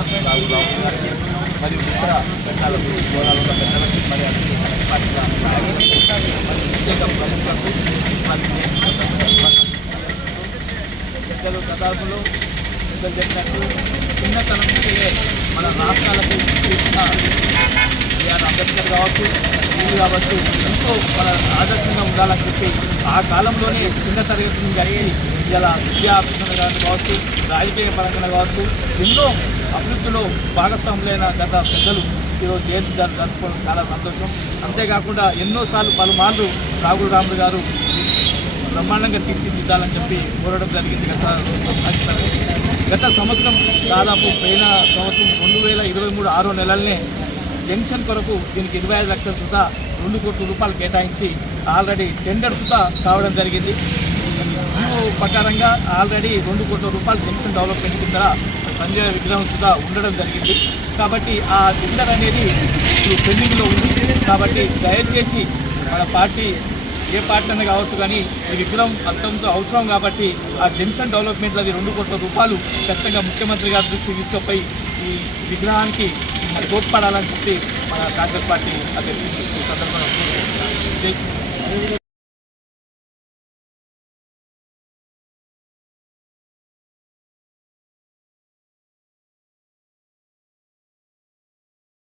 రాహుల్ గారికి మరియు ఇతర పెద్దలకు గోదావరి పెద్దలకి మరి మరి ప్రత్యేక ప్రముఖులకు మరి పెద్దలు గతార్పులు పెద్దలు చెప్పినట్టు చిన్నతనం నుంచే మన రాష్ట్రాలకు తీసుకున్న బిఆర్ అంబేద్కర్ కావచ్చు వీళ్ళు కావచ్చు ఎంతో మన ఆదర్శంగా ఉండాలని చెప్పి ఆ కాలంలోనే చిన్న తరగతి నుంచి వచ్చి ఇలా విద్యాభ్యాసంగా కావచ్చు రాజకీయ పరంగా కావచ్చు ఎన్నో అభివృద్ధిలో భాగస్వాములైన గత పెద్దలు ఈరోజు జయంతి జరుపుకోవడం చాలా సంతోషం. అంతేకాకుండా ఎన్నోసార్లు పలుమార్లు రాములు గారు బ్రహ్మాండంగా తీర్చిదిద్దాలని చెప్పి కోరడం జరిగింది. గత సంవత్సరం దాదాపు పోయిన సంవత్సరం 2023 6 నెలలనే జంక్షన్ కొరకు దీనికి 25 లక్షల సుతా 2 కోట్ల రూపాయలు కేటాయించి ఆల్రెడీ టెండర్ సుతా కావడం జరిగింది. జీవో ప్రకారంగా ఆల్రెడీ 2 కోట్ల రూపాయలు జంక్షన్ డెవలప్మెంట్ కింద సంజయ్ విగ్రహం సుతా ఉండడం జరిగింది. కాబట్టి ఆ టెండర్ అనేది ఇప్పుడు పెండింగ్లో ఉంది. కాబట్టి దయచేసి మన పార్టీ ఏ పార్టీ అనే కావచ్చు కానీ ఈ విగ్రహం అత్యంత అవసరం కాబట్టి ఆ జంక్షన్ డెవలప్మెంట్లో అది 2 కోట్ల రూపాయలు ఖచ్చితంగా ముఖ్యమంత్రి గారి దృష్టి తీసుకుపోయి ఈ విగ్రహానికి తోడ్పడాలని చెప్పి మన కాంగ్రెస్ పార్టీ అధ్యక్షుడు సందర్భంగా